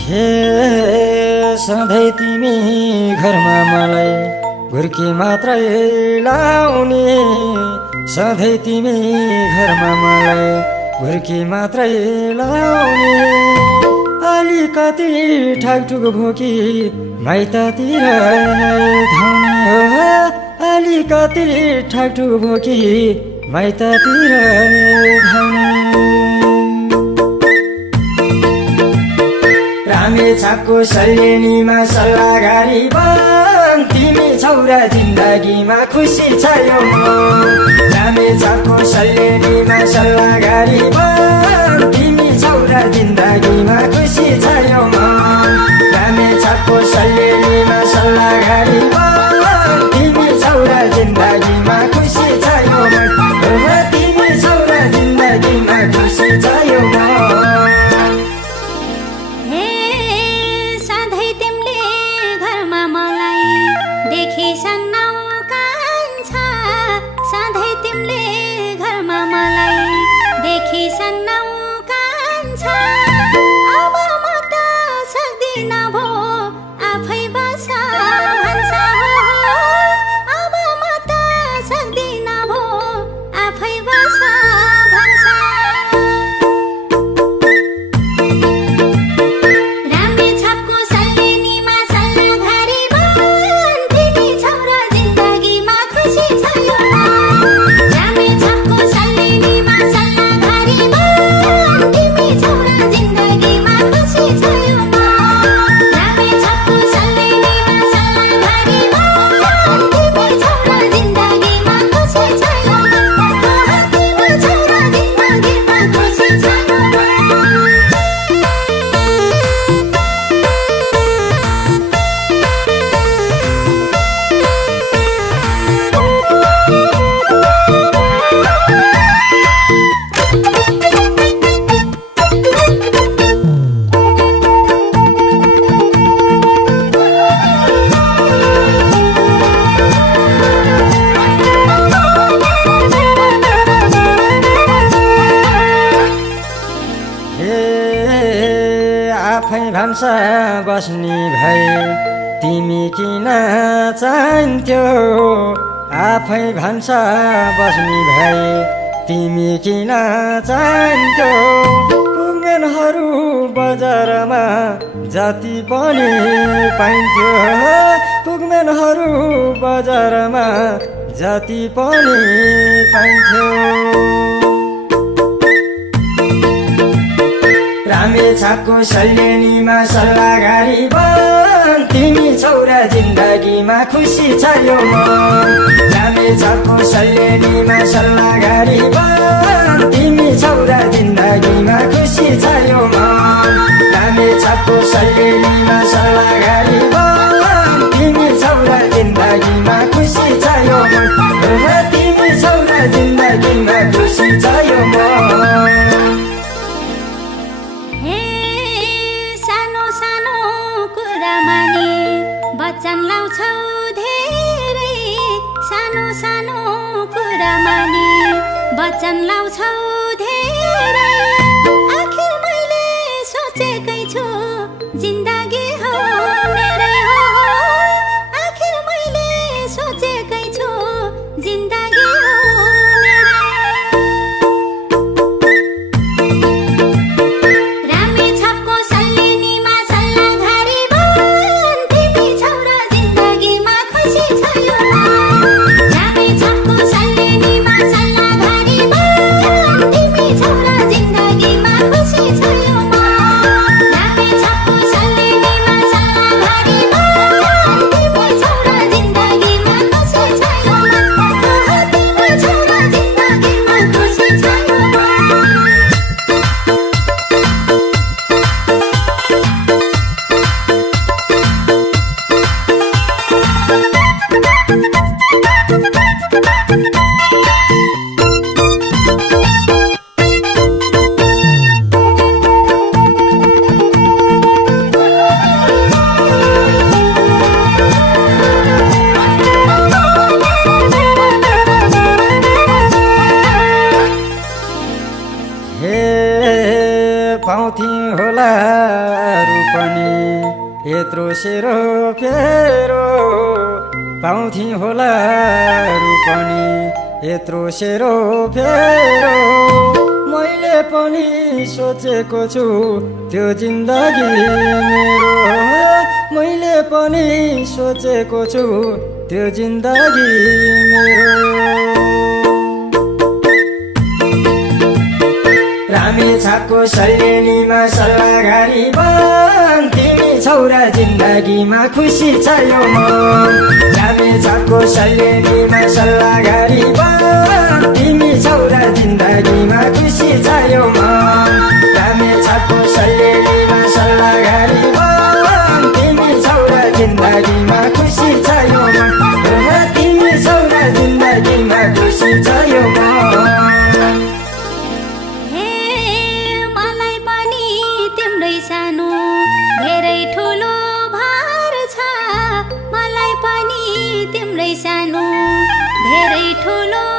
हे सधैँ तिमी घरमा मलाई घुर्की मात्रै लाउने, सधैँ तिमी घरमा मलाई घुर्की मात्रै लाउने। अलिकति ठाकठुक भोकी माइततिर धाउने हो, अलिकति ठाकठुक भोकी माइततिर धाउने। रामेछापको सल्लेनीमा सल्लाहगारी बन, तिमी छौरा जिन्दगीमा खुसी छ यो मन। रामेछापको सल्लेनीमा सल्लाहगारी बन, तिमी छौरा जिन्दगीमा खुसी छ यो मन। रामेछापको सल्लेनीमा सल्लाहगारी बन, तिमी छौरा जिन्दगीमा खुसी छ यो मन। तिमी छौरा जिन्दगीमा खुसी छ यो मन। आफै भान्सा बस्ने भए तिमी किन चाहन्थ्यौ, आफै भान्सा बस्ने भए तिमी किन चाहन्थ्यौ। पुग्नेनहरू बजारमा जति पनि पाइन्थ्यो, पुग्नेनहरू बजारमा जति पनि पाइन्थ्यो। रामेछापको सल्लेनीमा सल्लाहगारी बन, तिमी छौरा जिन्दगीमा खुसी छ यो मन। रामेछापको सल्लेनीमा सल्लाहगारी बन, तिमी छौरा जिन्दगीमा खुसी छ यो मन। रामेछापको सल्लेनीमा सल्लाहगारी बन, तिमी छौरा जिन्दगीमा खुसी छ यो मन। तिमी छौरा जिन्दगीमा खुसी छ यो मन। वचन लाउँछौ धेरै, सानो सानो कुरा माने वचन लाउँछौ धेरै। आखिर मैले सोचेकै छु जिन्दगी हो मेरै हो, आखिर मैले सोचेकै छु जिन्दगी हो मेरै। रामेछापको सल्लेनीमा सल्लाहगारी बन, तिमी छौरा जिन्दगीमा खुसी छ यो मन। रामेछापको सल्लेनीमा सल्लाहगारी बन, तिमी छौरा जिन्दगीमा खुसी छ यो मन। रामेछापको यत्रो सेरो फेरो पाउँथी होला रु पनि यत्रो सेरो फेरो मैले पनि सोचेको छु त्यो जिन्दगी मेरो मैले पनि सोचेको छु त्यो जिन्दगी मेरो रामेछापको सल्लेनीमा सल्लाहकारी बन तिमी छौरा जिन्दगीमा खुसी छ यो मन रामेछापको सल्लेनीमा सल्लाहकारी बन तिमी छौरा जिन्दगीमा खुसी छ यो मन रामेछापको सल्लेनीमा सल्लाहकारी बन तिमी छौरा जिन्दगीमा खुसी छ यो मन तिमी छौरा जिन्दगीमा खुसी छ यो मन सानो धेरै ठुलो भार छ मलाई पनि तिम्रै सानो धेरै ठुलो